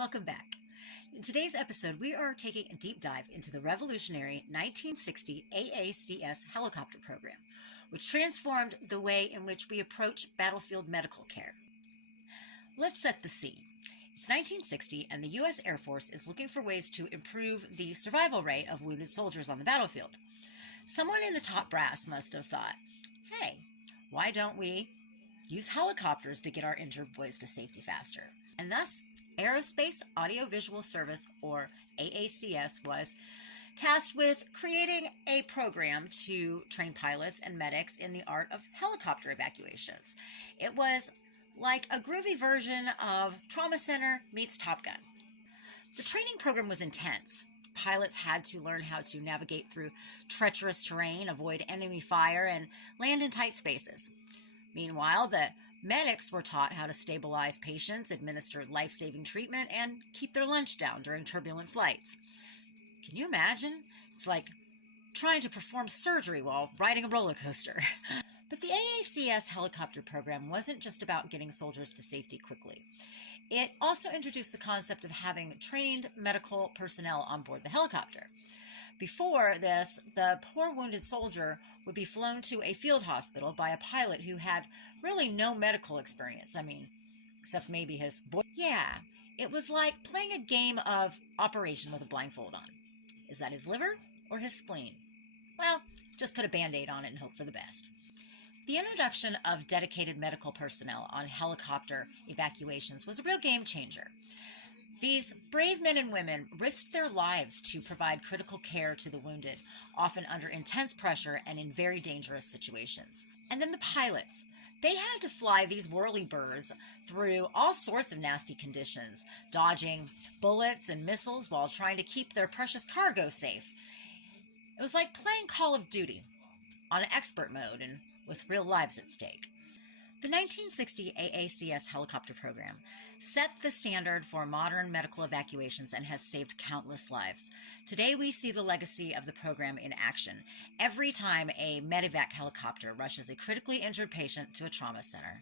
Welcome back. In today's episode, we are taking a deep dive into the revolutionary 1960 AACS helicopter program, which transformed the way in which we approach battlefield medical care. Let's set the scene. It's 1960, and the U.S. Air Force is looking for ways to improve the survival rate of wounded soldiers on the battlefield. Someone in the top brass must have thought, hey, why don't we use helicopters to get our injured boys to safety faster? And thus, Aerospace Audiovisual Service, or AACS, was tasked with creating a program to train pilots and medics in the art of helicopter evacuations. It was like a groovy version of Trauma Center meets Top Gun. The training program was intense. Pilots had to learn how to navigate through treacherous terrain, avoid enemy fire, and land in tight spaces. Meanwhile, the medics were taught how to stabilize patients, administer life-saving treatment, and keep their lunch down during turbulent flights. Can you imagine? It's like trying to perform surgery while riding a roller coaster. But the AACS helicopter program wasn't just about getting soldiers to safety quickly. It also introduced the concept of having trained medical personnel on board the helicopter. Before this, the poor wounded soldier would be flown to a field hospital by a pilot who had really no medical experience. Except maybe his boy. Yeah, it was like playing a game of Operation with a blindfold on. Is that his liver or his spleen? Well, just put a Band-Aid on it and hope for the best. The introduction of dedicated medical personnel on helicopter evacuations was a real game changer. These brave men and women risked their lives to provide critical care to the wounded, often under intense pressure and in very dangerous situations. And then the pilots. They had to fly these whirly birds through all sorts of nasty conditions, dodging bullets and missiles while trying to keep their precious cargo safe. It was like playing Call of Duty on expert mode and with real lives at stake. The 1960 AACS helicopter program set the standard for modern medical evacuations and has saved countless lives. Today, we see the legacy of the program in action every time a medevac helicopter rushes a critically injured patient to a trauma center.